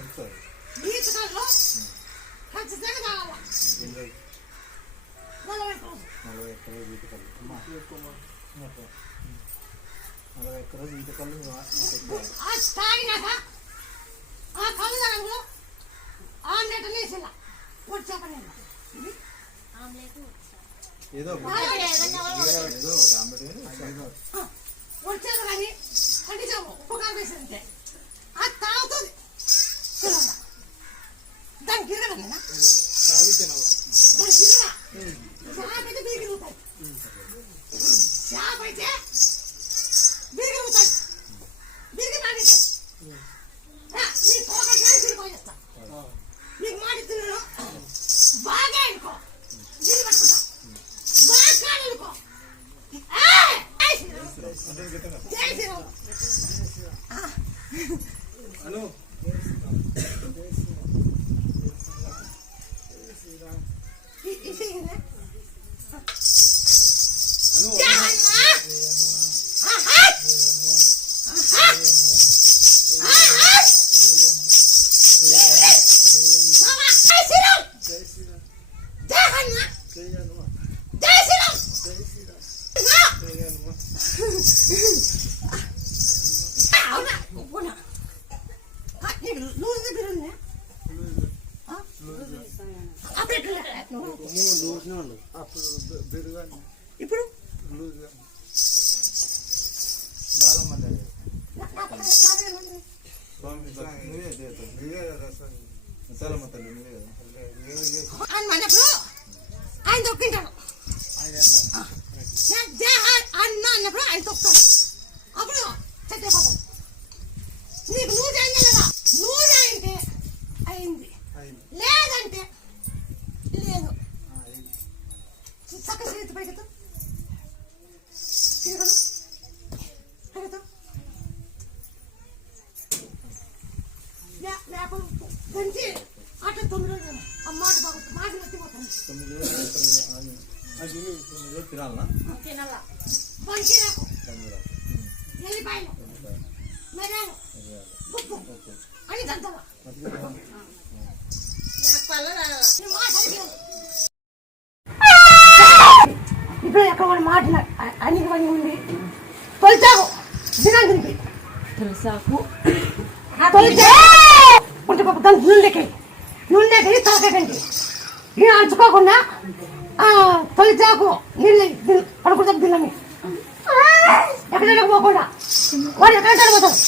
ఈతకాల్లో ఖచ్చితంగా తాగాల 40 ఎకరాలు ఈతకల్లు 40 ఎకరాలు ఈతకల్లు తాగినాక ఆ కళ్ళు తాగడంలో ఆమ్లెట్ వేసిన వచ్చాపని ఏదో వచ్చేది కానీ కండిషన్ ఉపకారం వేసిందంటే అది తాగుతుంది దానికి గిరగడం కదా దానికి గిరగ చేప అయితే బీగిరుగుతాయి చేప అయితే బీగిరుగుతాయి బీగి మాడితాయి నీ తోకటి బీగిపోయేస్తా నీకు మాడి తినడం బాగా అనుకో నీళ్ళు పట్టుకుంటా బాగా అనుకో హలో ఇప్పుడు అన్నప్పుడు ఆయన తొక్కింటాడు అన్న అన్నప్పుడు ఆయన తొక్కుతాడు అప్పుడు చచ్చిపోతాడు నీకు నువ్వు చేయండి లేదా నువ్వు చేయంటే అయింది లేదంటే లేదు చక్క చేతి పైకతో తిరగదు పైకతో మేపలు దంచి అట్లా 9 రోజులు ఆ మాట బాగుంటుంది మాట ఎత్తిపోతాను 9 రోజులు తినాలా తినాలా పంచిరాకు ఎల్లిపాయలు మిరియాలు ఉప్పు అని దంతవా ఇప్పుడు ఎక్కడ కూడా మాట అన్ని పని ఉంది తొలిచాకు దినాంతికి తొలిసాకు ఉంటే పాప దానికి నూనెకి తాకండి నేను అంచుకోకుండా తొలిచాకు నీళ్ళు పడుకుంటా తిన్నాను ఎక్కడైనా పోకుండా వాడు ఎక్కడ పోతాడు